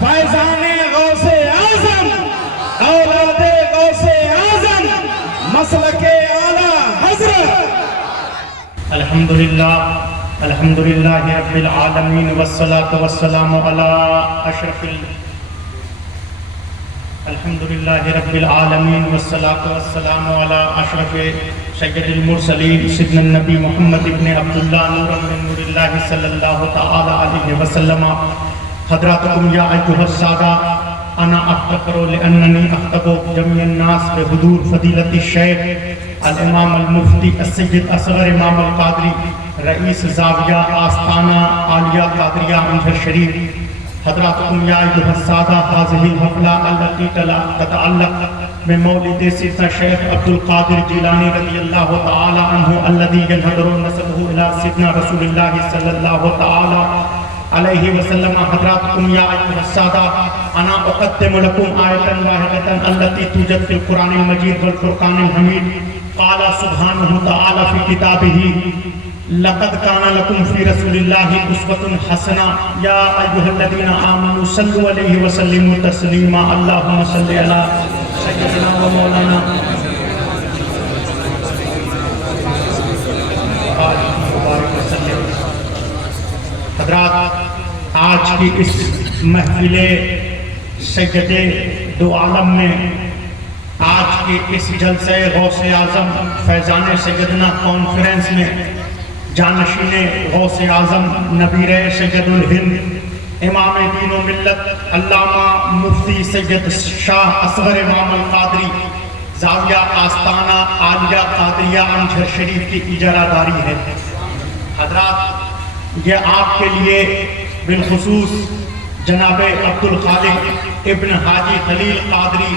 فیضان غوث اعظم اولاد غوث اعظم مسلک اعلی حضرت الحمدللہ رب العالمین والصلاة والسلام علی اشرف الحمدللہ رب العالمین والصلاة والسلام علی اشرف سید المرسلین سیدنا النبی محمد ابن عبداللہ نورا من نور اللہ صلی اللہ تعالی علیہ وسلم. حضراتکم یا ایھا السادہ، انا افتخر لاننی اخطب جمیع الناس بحضور فضیلت الشیخ الامام المفتی السید اصغر امام القادری رئیس زاویہ آستانہ عالیہ قادریہ انجھر شریف. حضراتکم یا ایھا السادہ، هذه الحفلہ التي تتعلق بمولد سیدنا شیخ عبد القادر جیلانی رضی اللہ تعالی عنہ الذي ينحدر نسبه الى سیدنا رسول اللہ صلی اللہ تعالی علیہ وسلم. حضراتکم یا ایھا السادہ، انا اقدم لکم آیتا واحدتا التي توجد في القرآن المجید والفرقان الحمید. قال سبحانہ تعالی فی کتابہ لقد كان لكم في رسول الله أسوة حسنة يا أيها الذين آمنوا صلوا عليه وسلموا تسليما. اللهم صل على سيدنا ومولانا مبارک وسلم. حضرات، آج کی اس محفل سید دو عالم میں، آج کے اس جلسہ غوث اعظم فیضان سیدنا کانفرنس میں جانشین غوث اعظم نبیر سید الہند امام دین و ملت علامہ مفتی سید شاہ اصغر امام القادری زاویہ آستانہ عالیہ قادریہ انجھر شریف کی اجارہ داری ہے. حضرات، یہ آپ کے لیے بالخصوص جناب عبد الخالق ابن حاجی خلیل قادری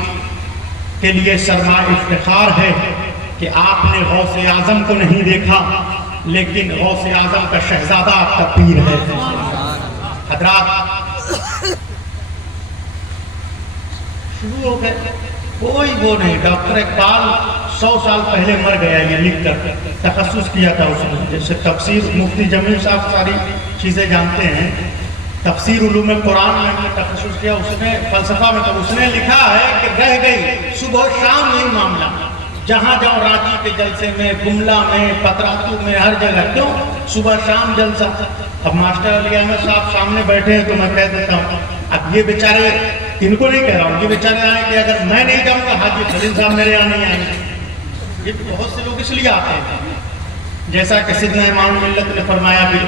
کے لیے سرمایہ افتخار ہے کہ آپ نے غوث اعظم کو نہیں دیکھا، لیکن غوث اعظم کا شہزادہ آپ کا پیر ہے. حضرات، شروع ہو گئے، کوئی وہ نہیں. ڈاکٹر اقبال 100 سال پہلے مر گیا یہ لکھ کر. تخصص کیا تھا اس نے، جیسے تفسیر مفتی جمیل صاحب ساری چیزیں جانتے ہیں. تفسیر علوم قرآن میں نے تخصص کیا، اس نے فلسفہ میں. تو اس نے لکھا ہے کہ رہ گئی صبح و شام یہی معاملہ، جہاں جاؤ رانچی کے جلسے میں، گملہ میں، پتراتو میں، ہر جگہ. کیوں؟ صبح شام جلسہ. اب ماسٹر علی احمد صاحب سامنے بیٹھے ہیں تو میں کہہ دیتا ہوں، اب یہ بیچارے، ان کو نہیں کہہ رہا ہوں، یہ بیچارے آئیں کہ اگر میں نہیں جاؤں گا حاجی خلیل صاحب میرے یہاں نہیں آئیں گے. یہ بہت سے لوگ اس لیے آتے ہیں. جیسا کہ سیدنا امام ملت نے فرمایا بھی،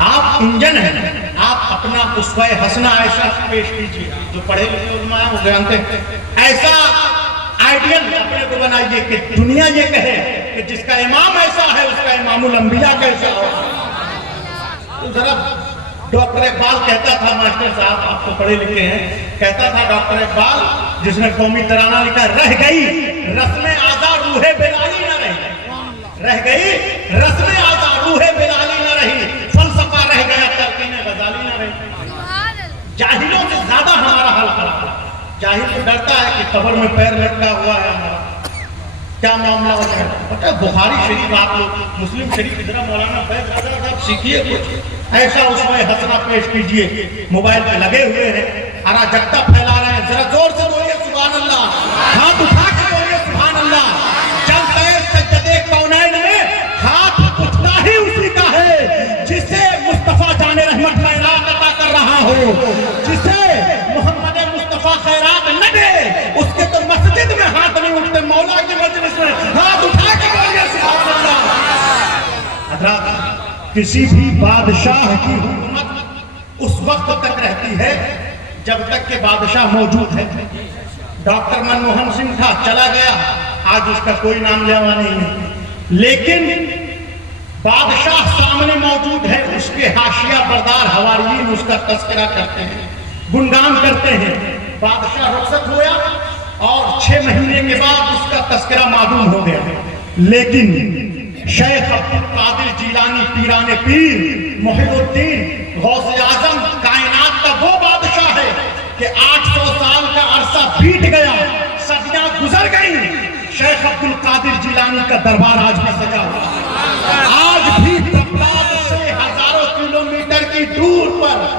آپ انجن ہیں، آپ اپنا اسوہ حسنہ ایسا پیش کیجیے. جو پڑھے لکھے علماء ہیں وہ جانتے ہیں، ایسا آئیڈیل اپنے کو بنائیے کہ دنیا یہ کہے کہ جس کا امام ایسا ہے اس کا امام الانبیاء کیسا ہو. تو ذرا ڈاکٹر اقبال کہتا تھا، ماسٹر صاحب آپ تو پڑھے لکھے ہیں، کہتا تھا ڈاکٹر اقبال جس نے قومی ترانہ لکھا، رہ گئی رسم آزا روح بلالی نہ رہی، رہ گئی رسم آزا روح بلالی نہ رہی، فلسفہ رہ گیا تلقین غزالی نہ رہی. جاہلوں سے زیادہ ہمارا حال خراب ہے. جاہل تو ڈرتا ہے کہ قبر میں پیر لٹکا ہوا ہے ہمارا، کیا معاملہ ہو رہا ہے. پتہ ہے بخاری شریف آپ لوگ، مسلم شریف کی طرح مولانا فیض صاحب سیکھیے کچھ ایسا اسوہ حسنہ پیش کیجئے. موبائل پہ لگے ہوئے ہیں، اراجکتا پھیلا رہے ہیں. ذرا زور سے بولیے سبحان اللہ، ہاتھ اٹھا کے بولیے سبحان اللہ. چلتے سجدے کونین میں ہاتھ اٹھنا ہی اسی کا ہے جسے مصطفیٰ جان رحمت خیرات عطا کر رہا ہو. جسے محمد مصطفیٰ خیرات نہ دے اس کے تو مسجد میں ہاتھ نہیں اٹھتے، مولا کی مجلس میں ہاتھ اٹھا کے بولیے سبحان اللہ. حضرات، کسی بھی بادشاہ کی حکومت اس وقت تک رہتی ہے جب تک کہ بادشاہ موجود ہے. ڈاکٹر منموہن سنگھ تھا، چلا گیا، آج اس کا کوئی نام لیوا نہیں ہے. لیکن بادشاہ سامنے موجود ہے، اس کے حاشیہ بردار حواریین اس کا تذکرہ کرتے ہیں، گنگان کرتے ہیں. بادشاہ رخصت ہوا اور 6 مہینے کے بعد اس کا تذکرہ معدوم ہو گیا. لیکن شیخ عبد القادر جیلانی پیران پیر محب الدین غوث اعظم کائنات کا وہ بادشاہ ہے کہ 800 سال کا عرصہ بیت گیا، صدیاں گزر گئیں، شیخ عبد القادر جیلانی کا دربار آج بھی سجا ہوا. آج بھی بغداد سے ہزاروں کلومیٹر کی دور پر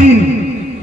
3,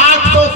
800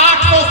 800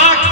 8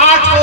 800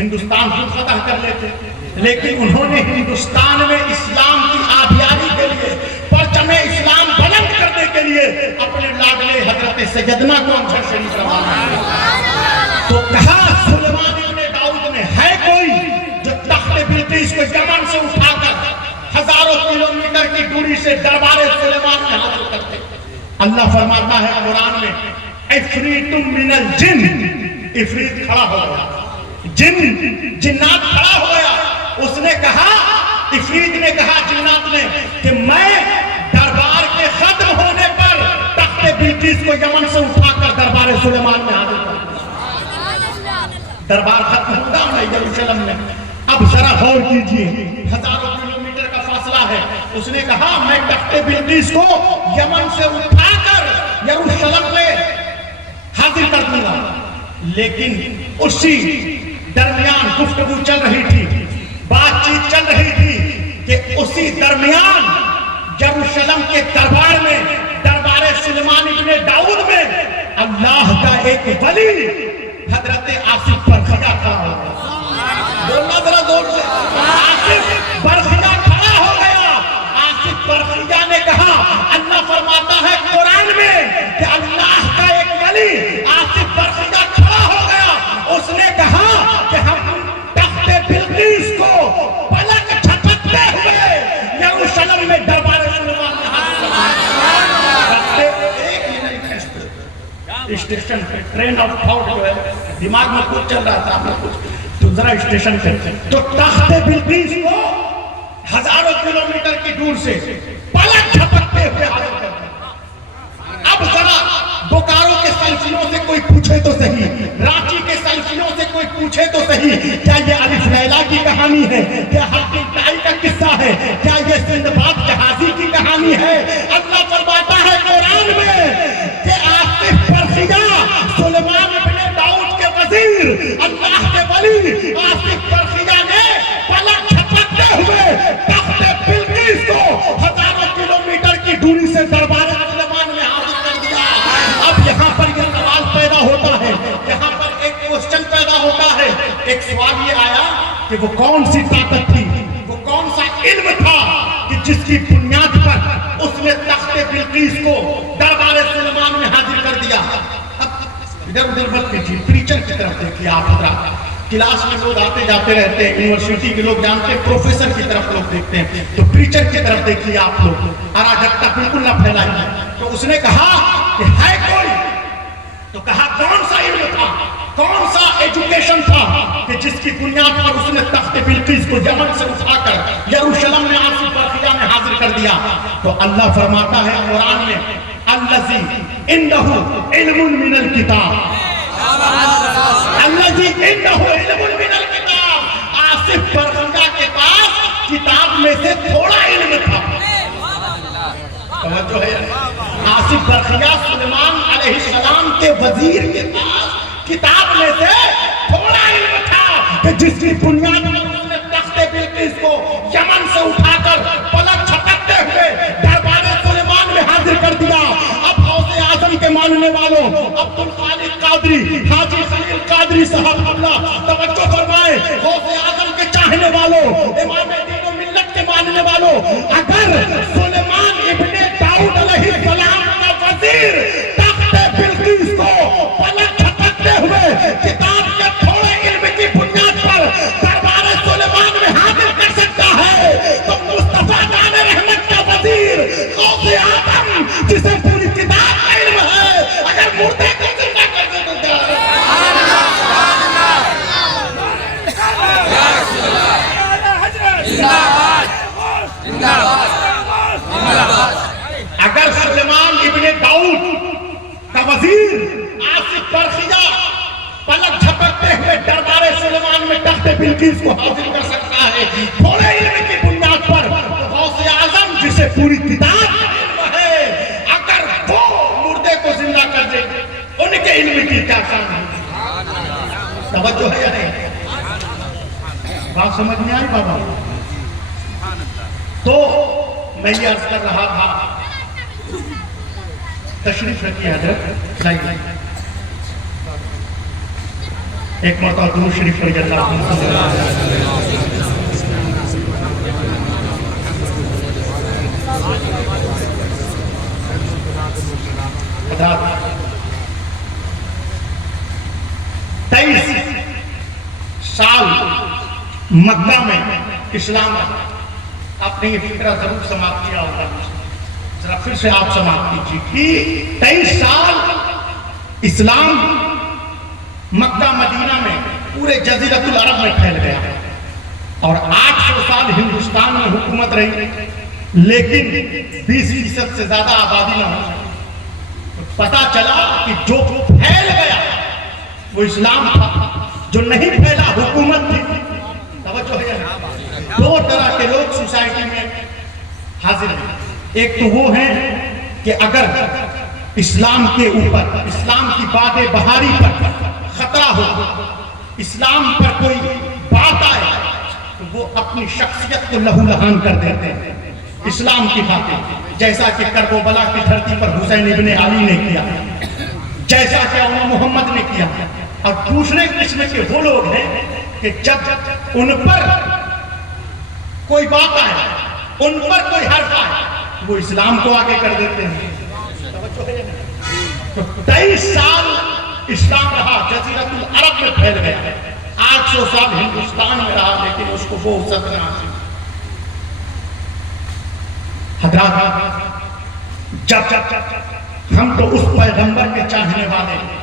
ہندوستان خود فتح کر لیتے، لیکن انہوں نے ہندوستان میں اسلام کی آبیاری کے لیے، پرچم اسلام بلند کرنے کے لیے اپنے لاڈلے حضرت سیدنا کو امجد شریف روانہ، تو کہا سلیمان ابن داؤد نے ہے کوئی جو تخت بلقیس کو یمن سے اٹھا کر ہزاروں کلومیٹر کی دوری سے دربار سلیمان میں حاضر کرتے؟ اللہ فرماتا ہے قرآن میں عفریت من الجن، عفریت کھڑا ہو گیا، جنات کھڑا ہو گیا، اس نے کہا، عفریت نے کہا جنات نے کہ میں دربار کے ختم ہونے پر تخت بلقیس کو یمن سے اٹھا کر دربار سلیمان میں حاضر کروں۔ دربار ختم ہوگا میں یروشلم میں، اب ذرا غور کیجئے، ہزاروں کلومیٹر کا فاصلہ ہے، اس نے کہا میں تخت بلقیس کو یمن سے اٹھا کر یروشلم میں حاضر کر دوں گا، لیکن اسی درمیان گفتگو چل رہی تھی، بات چیت چل رہی تھی کہ اسی درمیان یروشلم کے دربار میں، دربار سلیمان ابن داؤد میں اللہ کا ایک ولی حضرت آصف برخیہ کھڑا ہو گیا، بولنا ذرا زور سے، آصف برخیہ کھڑا ہو گیا۔ آصف برخیہ نے کہا، اللہ فرماتا ہے قرآن میں کہ اللہ کا ایک ولی آصف برخیہ کھڑا ہو گیا، اس نے کہا کہ ہم تخت بلقیس کو پلک جھپکتے ہوئے یروشلم میں دربار سلیمان میں حاضر ایک ہی نہیں اسٹیشن پہ ٹرین آف تھاٹ جو ہے دماغ میں کچھ چل رہا تھا، میں کچھ تو ذرا اسٹیشن پہ تو تخت بلقیس کو ہزاروں کلومیٹر کی دور سے پلک جھپکتے ہوئے حاضر کرتے۔ اب ذرا بوکارو کے سلفیوں سے کوئی پوچھے تو صحیح، رانچی کے سلفیوں سے کوئی پوچھے تو صحیح، کیا یہ الف لیلا کی کہانی ہے؟ کیا حلقی ٹائی کا قصہ ہے؟ کیا یہ سندباد جہازی کی کہانی ہے؟ اللہ فرماتا ہے قرآن میں کہ آصف برخیہ سلیمان ابن داؤد کے وزیر، اللہ کے ولی آصف برخیہ نے پلک جھپکتے ہوئے تخت بلقیس کو ہزاروں کلومیٹر کی دوری سے دربار سلیمان میں حاضر کر دیا۔ اب یہاں پر یہ سوال پیدا ہوتا ہے، یہاں پر ایک کوسچن پیدا ہوتا ہے، ایک سوال یہ آیا کہ وہ کون سی طاقت تھی، وہ کون سا علم تھا کہ جس کی بنیاد پر اس نے تخت بلقیس کو دربار سلیمان میں حاضر کر دیا۔ ادھر ادھر مت کیجیے، پریچر کی طرف دیکھیے آپ حضرات، کلاس میں لوگ آتے جاتے رہتے ہیں، یونیورسٹی کے لوگ جانتے ہیں، پروفیسر کی طرف لوگ دیکھتے ہیں، تو پریچر کی طرف دیکھیے آپ لوگ، اراجکتا بالکل نہ پھیلائیے۔ تو اس نے کہا کہ ہے کوئی، تو کہا کون سا علم تھا، کون سا ایجوکیشن تھا کہ جس کی بنیاد پر اس نے تخت بلقیس کو یمن سے اٹھا کر یروشلم میں آصف برخیہ میں حاضر کر دیا؟ تو اللہ فرماتا ہے قرآن میں الذی عنده علم من الکتاب، الذی عنده علم من الکتاب، آصف برخیہ کے پاس کتاب میں سے تھوڑا علم تھا۔ توجہ ہے، آصف برخیہ سلیمان علیہ السلام کے وزیر کے پاس کتاب میں سے تھوڑا علم تھا کہ جس کی بنیاد پر اس نے تخت بلقیس کو یمن سے اٹھا کر پلک جھپکتے ہوئے دربار سلیمان میں حاضر کر دیا۔ اب غوث اعظم کے ماننے والوں، عبدالخالق قادری، حاجی خلیل قادری صاحب اللہ توجہ فرمائے، غوث اعظم کے چاہنے والوں، امام دین و ملت کے ماننے والوں، اگر سلیمان ابن داؤد علیہ السلام کا وزیر تخت بلقیس کو پلک جھپکتے ہوئے کتاب کے تھوڑے علم کی بنیاد پر دربار سلیمان میں حاضر کر سکتا ہے، تو مصطفیٰ جان رحمت کا وزیر غوث اعظم جسے پوری کتاب کا علم ہے، اگر مردے کو زندہ کر دے تو کیا ہے؟ اگر سلیمان ابن داؤد کا وزیر آصف برخیہ پلک جھپکتے ہوئے دربار سلیمان میں تخت بلقیس کو حاضر کر سکتا ہے تھوڑے علم کی بنیاد پر، تو غوث اعظم جسے پوری کتاب کا علم ہے، اگر وہ مردے کو زندہ کر دے ان کے علم کی کیا شان ہے؟ توجہ ہے یا نہیں؟ بات سمجھ میں آئی بابا؟ تو میں یہ عرض کر رہا تھا، تشریف رکھیے حضرت، لائیے ایک مرتبہ درود شریف پڑھیے اللہ 23 سال مکہ میں اسلام آپ نے یہ فکرہ ضرور سماعت کیا ہوگا، ذرا پھر سے آپ سماعت کیجیے کہ 23 سال اسلام مکہ مدینہ میں پورے جزیرۃ العرب میں پھیل گیا اور 800 سال ہندوستان میں حکومت رہی، لیکن 20% سے زیادہ آبادی نہ ہو سکی۔ پتا چلا کہ جو پھیل گیا وہ اسلام تھا، جو نہیں پھیلا حکومت تھی۔ توجہ ہے نا؟ دو طرح کے لوگ سوسائٹی میں حاضر ہیں، ایک تو وہ ہیں کہ اگر اسلام کے اوپر، اسلام کی باد بہاری پر خطرہ ہو، اسلام پر کوئی بات آئے تو وہ اپنی شخصیت کو لہو لہان کر دیتے ہیں اسلام کی خاطر، جیسا کہ کرب و بلا کی دھرتی پر حسین ابن علی نے کیا، جیسا کہ امام محمد نے کیا۔ اور دوسرے قسم کے وہ لوگ ہیں کہ جب ان پر کوئی بات آئے، ان پر کوئی حرف آئے، وہ اسلام کو آگے کر دیتے ہیں۔ 23 سال اسلام رہا، جزیرۃ العرب میں پھیل گیا، 800 سال ہندوستان میں رہا، لیکن اس کو وہ عزت نہ حاصل۔ حضرات، جب ہم تو اس پیغمبر کے چاہنے والے ہیں،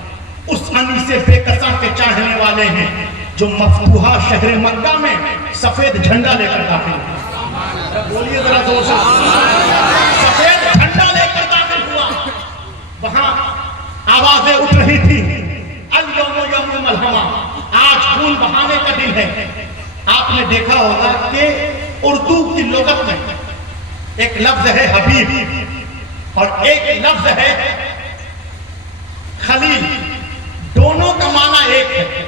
اس انیس بے کساں کے چاہنے والے ہیں جو مفتوحہ شہر مکہ میں سفید جھنڈا لے کر داخل ہوا۔ بولیے ذرا زور سے، سفید جھنڈا لے کر داخل ہوا۔ وہاں آوازیں اٹھ رہی تھی، الیوم یوم الملحمہ، آج خون بہانے کا دن ہے۔ آپ نے دیکھا ہوگا کہ اردو کی لغت میں ایک لفظ ہے حبیب اور ایک لفظ ہے خلیل، دونوں کا معنی ایک ہے،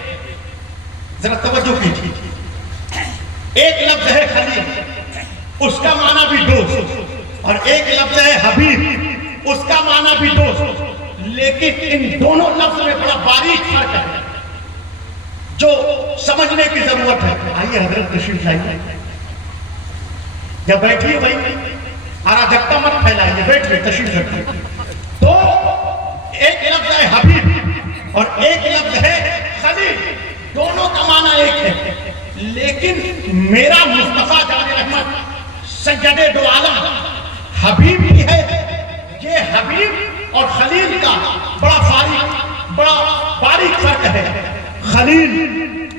ذرا توجہ کیجیے۔ ایک لفظ ہے خلیل، اس کا معنی بھی دوست، اور ایک لفظ ہے حبیب، اس کا معنی بھی دوست، لیکن ان دونوں لفظ میں بڑا باریک فرق ہے جو سمجھنے کی ضرورت ہے۔ آئیے حضرت تشریف لائیے، یا بیٹھیے بھائی، اراجکتا مت پھیلائیے، بیٹھیے تشریف رکھیے۔ تو ایک لفظ ہے حبیب اور ایک لفظ ہے خلیل، دونوں کا معنی ایک ہے، لیکن میرا مصطفیٰ جان رحمت سید دو عالم حبیب بھی ہے۔ یہ حبیب اور خلیل کا بڑا باریک فرق ہے۔ خلیل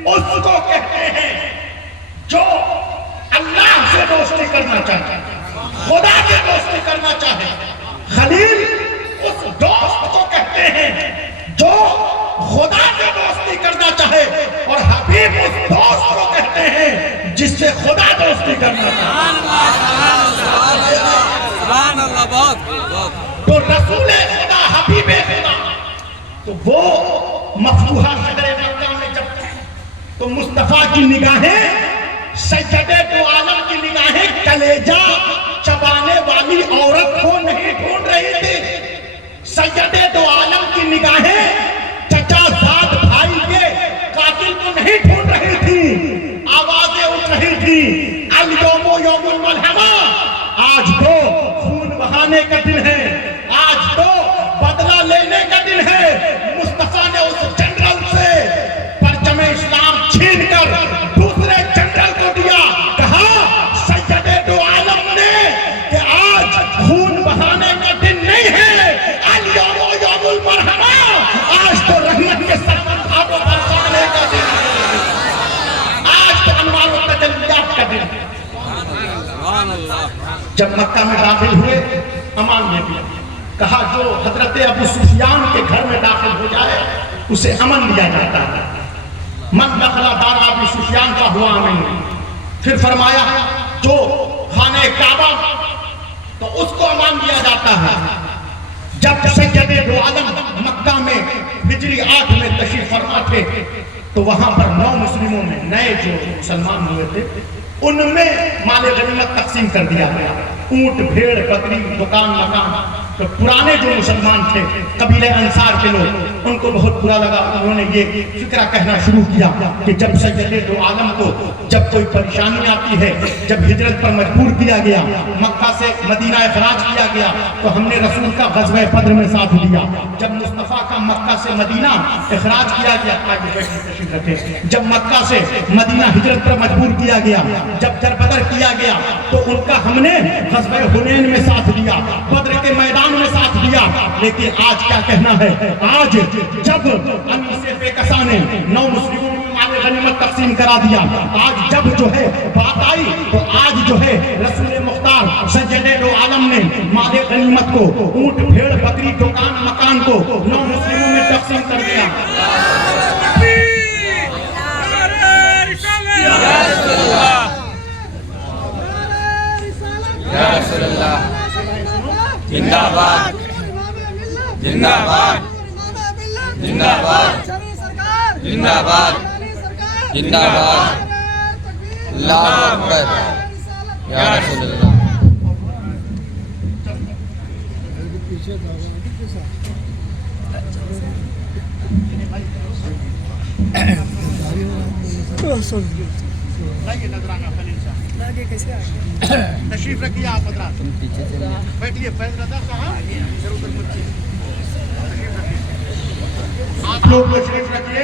اس کو کہتے ہیں جو اللہ سے دوستی کرنا چاہے، خدا سے دوستی کرنا چاہے۔ خلیل اس دوست کو کہتے ہیں جو خدا سے دوستی کرنا چاہے، اور حبیب اس دوست کو کہتے ہیں جس سے خدا دوستی کرنا چاہے۔ سبحان اللہ، بہت تو رسول خدا، حبیب خدا، تو وہ مفتوحہ شہر مکہ میں جب تھے تو مصطفیٰ کی نگاہیں، سید دو عالم کی نگاہیں کلیجہ چبانے والی عورت کو نہیں ڈھونڈ رہی تھی، سید دو عالم کی نگاہیں چچا زاد بھائی کے قاتل کو نہیں ڈھونڈ رہی تھی، آوازیں اٹھ رہی تھی، الیوم یوم الملحمہ، آج تو خون بہانے کا دن ہے، آج تو بدلہ لینے کا دن ہے۔ مصطفیٰ نے اس جنرل سے پرچم اسلام چھین کر دوسرے جنرل کو دیا، کہا سید دو عالم نے کہ آج خون بہانے کا دن نہیں ہے، الیوم یوم المرحمہ، آج تو رحمت کے سرمندہ کو برسانے کا دن ہے، آج تو انوار و تجلیات کا دن ہے۔ جب مکہ میں داخل ہوئے، امان نے دیا، کہا جو حضرت ابو سفیان کے گھر میں داخل ہو جائے اسے امن دیا جاتا ہے۔ من دخل دار ابو سفیان کا ہوا امین۔ پھر فرمایا جو خانہ کعبہ، تو اس کو امان دیا جاتا ہے۔ جب سید دو عالم مکہ میں ہجری 8 میں تشریف فرما تھے تو وہاں پر 9 مسلموں میں، نئے جو مسلمان ہوئے تھے، ان میں مال غنیمت تقسیم کر دیا گیا، اونٹ، بھیڑ، بکری، دکان، مکان، تو پرانے جو مسلمان تھے قبیلہ انصار کے لوگ, ان کو بہت برا لگا. انہوں نے یہ فکرہ کہنا شروع کیا کہ جب سید دو عالم کو جب کوئی پریشانی آتی ہے, جب ہجرت پر مجبور کیا گیا, مکہ سے مدینہ اخراج کیا گیا, تو ہم نے رسول کا غزوہ بدر میں ساتھ دیا. جب مصطفیٰ کا مکہ سے مدینہ اخراج کیا گیا, جب مکہ سے مدینہ ہجرت پر مجبور کیا گیا, جب در بدر کیا گیا, تو ان کا ہم نے غزوہ حنین میں ساتھ دیا, بدر کے میدان میں ساتھ دیا. لیکن آج کیا کہنا ہے؟ آج جب انیس بے کساں نے 9 مسلموں میں مال غنیمت تقسیم کرا دیا, آج جب جو ہے بات آئی, تو آج جو ہے رسول مختار سید دو عالم نے مال غنیمت کو, اونٹ بھیڑ بکری دکان مکان کو 9 مسلموں میں تقسیم کر دیا. زندہ باد زندہ باد زندہ باد زندہ باد زندہ باد. اللہ اکبر یا رسول اللہ. تشریف رکھیے آپ حضرات, بیٹھیے. فیض رضا صاحب آپ لوگ تشریف رکھیے.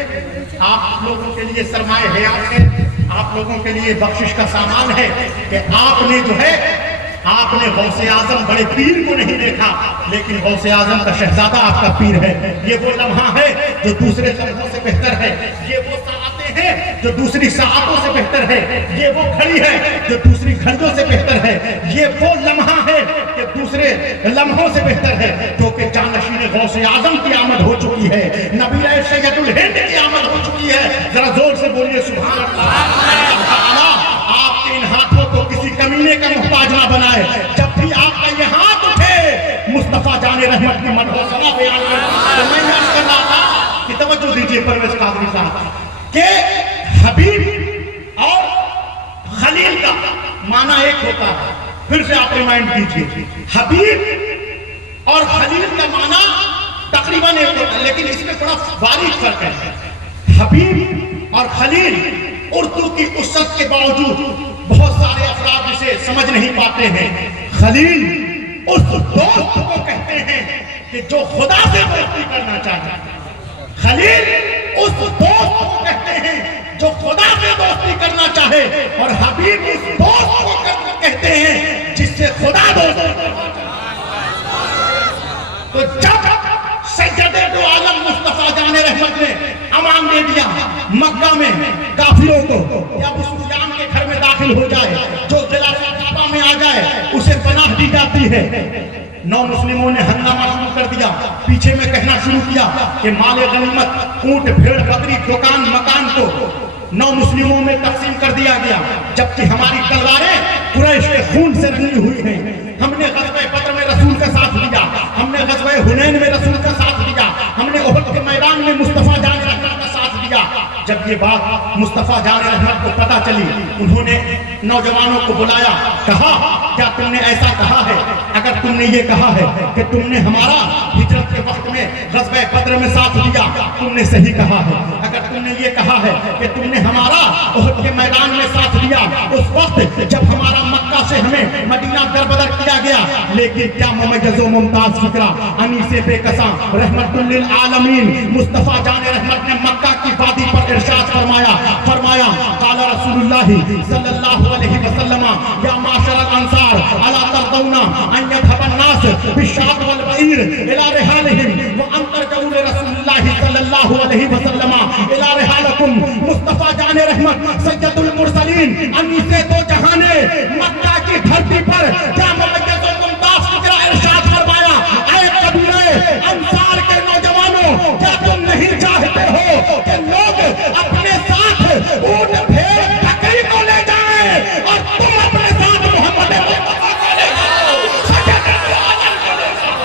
آپ لوگوں کے لیے سرمایہ حیات ہے, آپ لوگوں کے لیے بخشش کا سامان ہے کہ آپ نے جو ہے, آپ نے غوث اعظم بڑے پیر کو نہیں دیکھا, لیکن غوث اعظم کا شہزادہ آپ کا پیر ہے. یہ وہ لمحہ ہے جو دوسرے لمحوں سے بہتر ہے, یہ وہ ساعتیں ہیں جو دوسری ساعتوں سے بہتر ہے, یہ وہ گھڑی ہے جو دوسری گھڑیوں سے بہتر ہے, یہ وہ لمحہ ہے کہ دوسرے لمحوں سے بہتر ہے, جو کہ جانشین غوث اعظم کی آمد ہو چکی ہے, نبیلہ سید الہند کی آمد ہو چکی ہے. ذرا زور سے بولیے سبحان اللہ. آپ کے ان ہاتھوں کو کسی کمینے کا محتاج نہ بنائے. جب بھی آپ کا یہ ہاتھ اٹھے مصطفیٰ جان رحمت کی مدح و ثنا بیان کریں. تو میں یہ کر رہا تھا کہ توجہ دیجیے پرویز قادری صاحب کہ حبیب اور خلیل کا معنی ایک ہوتا ہے. پھر سے آپ ریمائنڈ کیجیے, حبیب اور خلیل کا معنی تقریباً ایک ہوتا ہے, لیکن اس میں بڑا باریک فرق ہے. حبیب اور خلیل اردو کی وسعت کے باوجود بہت سارے افراد اسے سمجھ نہیں پاتے ہیں. خلیل اس دوست کو کہتے ہیں کہ جو خدا سے دوستی کرنا چاہتا ہے. خلیل اس دوست کو کہتے ہیں جو خدا سے دوستی کرنا چاہے, اور حبیب اس دوست کو کہتے ہیں جس سے خدا دوستی کرنا چاہے. تو جب سید دو عالم مصطفیٰ جان رحمت نے امان دے دیا مکہ میں کافروں کو, یا ابو سفیان کے گھر میں داخل ہو جائے, جو خلافہ کعبہ میں آ جائے اسے پناہ دی جاتی ہے. 9 مسلموں نے ہنگامہ شروع کر دیا, پیچھے میں کہنا شروع کیا کہ مال غنیمت اونٹ بھیڑ بکری دکان مکان کو 9 مسلموں میں تقسیم کر دیا گیا, جبکہ ہماری تلواریں قریش کے خون سے رنگی ہوئی ہیں. ہم نے غزوہ بدر میں رسول کا ساتھ دیا, ہم نے غزوہ حنین میں رسول کا ساتھ دیا, ہم نے احد کے میدان میں مصطفیٰ جان رحمت کا ساتھ دیا. جب یہ بات مصطفیٰ جان رحمت کو پتہ چلی, انہوں نے نوجوانوں کو بلایا, کہا کیا تم نے ایسا کہا ہے؟ اگر تم نے یہ کہا ہے کہ تم نے ہمارا ہجرت کے وقت میں غزوہ بدر میں ساتھ دیا, تم نے صحیح کہا ہے. اگر تم نے یہ کہا ہے کہ تم نے ہمارا احد کے میدان میں ساتھ دیا اس وقت جب ہمارا مکہ سے ہمیں مدینہ در بدر کیا گیا, لیکن کیا ممیز و ممتاز فکرہ انیس بے کساں رحمت للعالمین مصطفیٰ جان رحمت نے مکہ کی وادی پر ارشاد فرمایا قال رسول اللہ صلی اللہ علیہ وسلم یا معاشر الانصار الا ترضون ان يذهب الناس بالشاة والبعير الى رحالهم وان ترجعوا لرسول الله صلی اللہ علیہ وسلم الى رحالکم. مصطفیٰ جان رحمت سید المرسلین انیس دو جہانے مکہ کی دھرتی پر کیا ممیز و ممتاز فکرہ ارشاد فرمایا, اے قبیلہ انصار کے نوجوانوں, کیا تم نہیں چاہتے ہو کہ لوگ اپنے ساتھ اونٹ بھیڑ بکری کو لے جائیں اور تم اپنے ساتھ محمد مصطفیٰ کو لے جاؤ, سید دو عالم کو لے جاؤ.